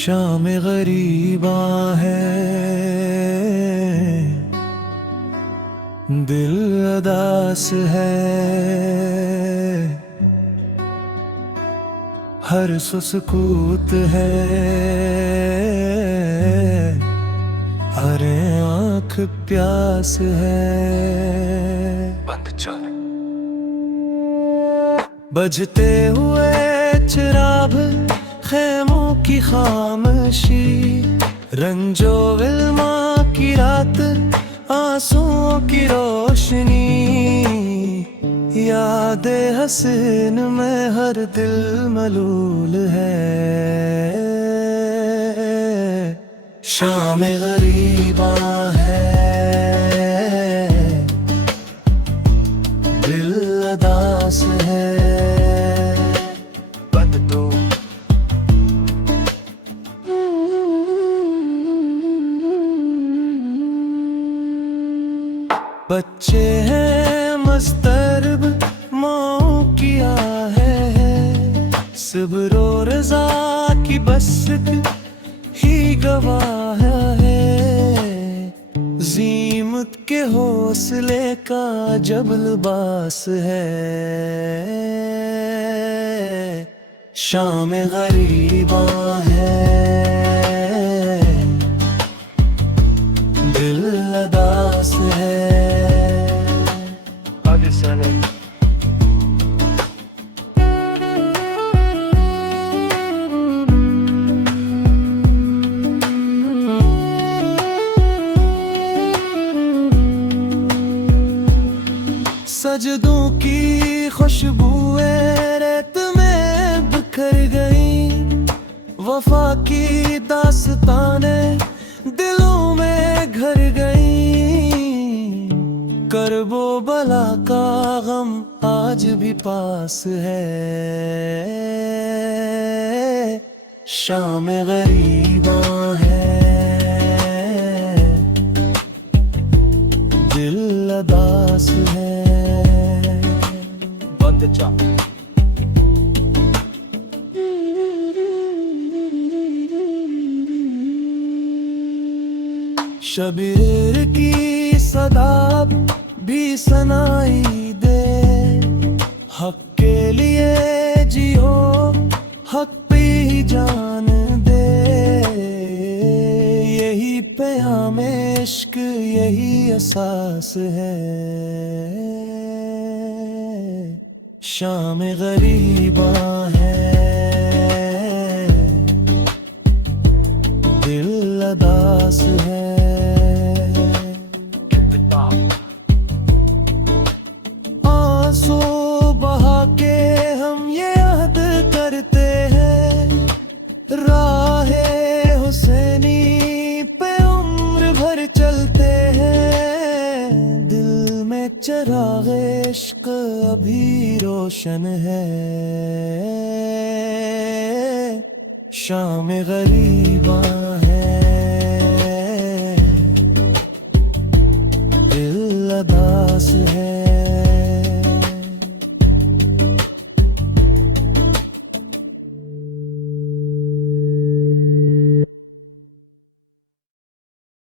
शाम गरीबा है, दिल अदास है, हर सुसकूत है, अरे आँख प्यास है। बंद चल बजते हुए चिराग, खैमों की खामोशी, रंजो विल्मा की रात, आंसुओं की रोशनी, यादें हसीन में हर दिल मलूल है। शाम गरीबा है, दिल अदास है। बच्चे हैं मस्तरब, माँ किया है सब्रो रज़ा की बस ही गवाह है। ज़ीमत के हौसले का जब लिबास है। शाम गरीबा है, दिल अदास है। सजदों की खुशबुएं रेत में बिखर गई, वफा की दास्तानें दिलों में घर गई। करबो बला का गम आज भी पास है। शाम गरीबा है, दिल अदास है। बंद चा शबीर की सदा भी सुनाई दे, हक के लिए जियो, हक पे ही जान दे। यही प्याम इश्क, यही एहसास है। शाम गरीबा है, दिल अदास है। आंसू बहा के हम ये अहद करते हैं, राहे हुसैनी पे उम्र भर चलते हैं। दिल में चिराग इश्क अभी रोशन है। शाम गरीबा